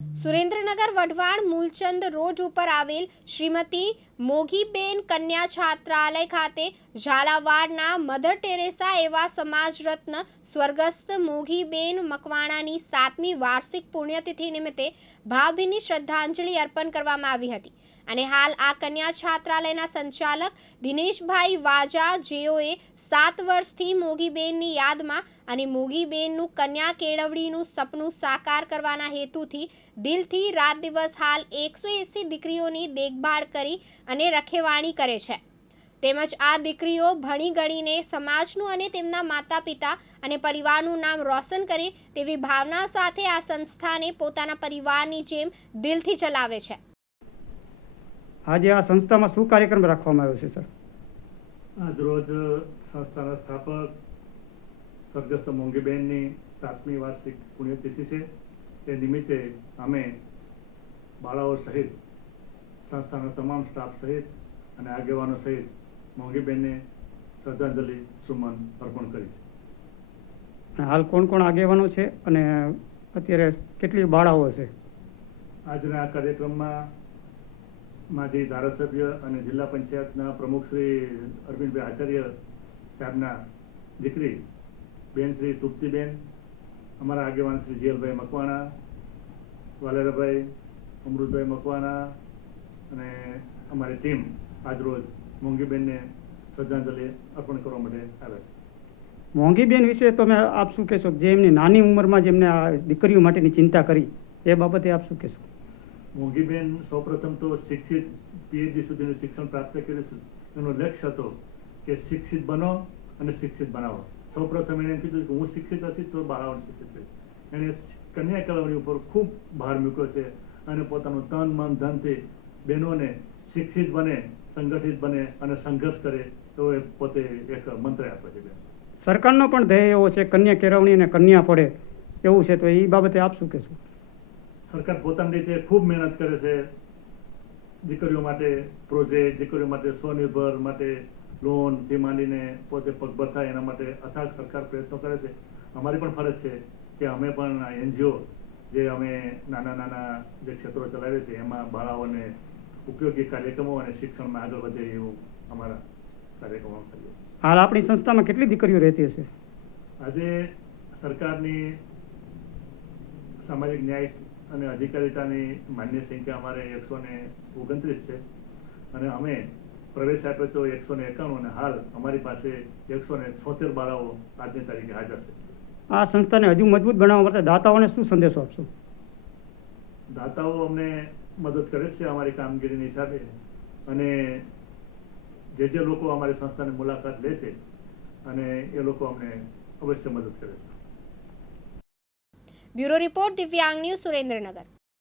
Surendranagar Wadhwan Mulchand road ઉપર આવેલ શ્રીમતી મોગીબેન કન્યા છાત્રાલય ખાતે ઝાલાવાડના મધર ટેરેસા એવા સમાજ રત્ન સ્વર્ગસ્થ મોગીબેન મકવાણાની સાતમી વાર્ષિક પુણ્યતિથિ નિમિત્તે ભાવભીની શ્રદ્ધાંજલિ અર્પણ કરવામાં આવી હતી. અને હાલ આ કન્યા છાત્રાલયના સંચાલક દિનેશભાઈ વાજા જેઓએ સાત વર્ષથી મોગીબેનની યાદમાં અને મોગીબેનનું કન્યા કેળવણીનું સપનું સાકાર કરવાના હેતુથી દિલથી રાત દિવસ હાલ એકસો એંસી દીકરીઓની દેખભાળ કરી અને રખેવાણી કરે છે. તેમજ આ દીકરીઓ ભણી ગણીને સમાજનું અને તેમના માતા પિતા અને પરિવારનું નામ રોશન કરે તેવી ભાવના સાથે આ સંસ્થાને પોતાના પરિવારની જેમ દિલથી ચલાવે છે. આજે આ સંસ્થામાં શું કાર્યક્રમ રાખવામાં આવ્યો છે સર? આજરોજ સંસ્થાના સ્થાપક સ્વર્ગસ્થ મોંઘીબેનની સાતમી વાર્ષિક પુણ્યતિથિ છે. તે નિમિત્તે અમે બાળાઓ સહિત સંસ્થાના તમામ સ્ટાફ સહિત અને આગેવાનો સહિત મોંઘીબેનને શ્રદ્ધાંજલિ સુમન અર્પણ કરી છે હાલ કોણ કોણ આગેવાનો છે અને અત્યારે કેટલી બાળાઓ છે આજના આ કાર્યક્રમમાં માજી ધારાસભ્ય અને જિલ્લા પંચાયતના પ્રમુખ શ્રી અરવિંદભાઈ આચાર્ય સાહેબના દીકરી બેન શ્રી તૃપ્તિબેન અમારા આગેવાન શ્રી જીએલભાઈ મકવાણા વાલેરાભાઈ અમૃતભાઈ મકવાણા અને અમારી ટીમ આજરોજ મોંઘીબેનને શ્રદ્ધાંજલિ અર્પણ કરવા માટે આવ્યા છે. મોંઘીબેન વિશે તમે આપ શું કહેશો? જે એમની નાની ઉંમરમાં જેમને આ દીકરીઓ માટેની ચિંતા કરી એ બાબતે આપ શું કહેશો? મોંઘીબેન સૌપ્રથમ તો શિક્ષિત પીએચડી સુધીનું શિક્ષણ પ્રાપ્ત કર્યું એનો લક્ષ્ય હતો કે શિક્ષિત બનો અને શિક્ષિત બનાવો. સૌપ્રથમ એણે કીધું કે હું શિક્ષિત હતી તો બાળાઓને શિક્ષિત કરીશ. એણે કન્યા કેળવણી ઉપર ખૂબ ભાર મૂક્યો છે અને પોતાનું તન મન ધનથી બહેનોને શિક્ષિત બને સંગઠિત બને અને સંઘર્ષ કરે તો એ પોતે એક મંત્ર આપે છે સરકારનો પણ ધ્યેય એવો છે કન્યા કેળવણી અને કન્યા પડે એવું છે તો એ બાબતે આપ શું કહેશો? સરકાર પોતાની રીતે ખૂબ મહેનત કરે છે દીકરીઓ માટે પ્રોજેક્ટ દીકરીઓ માટે સ્વનિર્ભર માટે લોનથી માંડીને પોતે પગભર થાય એના માટે અથાગ સરકાર પ્રયત્નો કરે છે. અમારી પણ ફરજ છે કે અમે પણ એનજીઓ જે અમે નાના નાના જે ક્ષેત્રો ચલાવીએ છીએ એમાં બાળાઓને ઉપયોગી કાર્યક્રમો અને શિક્ષણમાં આગળ વધે એવું અમારા કાર્યક્રમો કરીએ હાલ આપણી સંસ્થામાં કેટલી દીકરીઓ રહેતી હશે? આજે સરકારની સામાજિક ન્યાય અને અધિકારીતાની માન્ય સંખ્યા અમારે એકસો ને ઓગણત્રીસ છે. અને અમે પ્રવેશ આપ્યો તો એકસો ને એકાણું અને હાલ અમારી પાસે એકસો ને છોતેર બાળાઓ આજની તારીખે હાજર છે. આ સંસ્થાને હજુ મજબૂત બનાવવા માટે દાતાઓને શું સંદેશો આપશો? દાતાઓ અમને મદદ કરે છે અમારી કામગીરીની સાથે. અને જે જે લોકો અમારી સંસ્થાની મુલાકાત લે છે અને એ લોકો અમને અવશ્ય મદદ કરે છે. Bureau report Divyang news Surendranagar.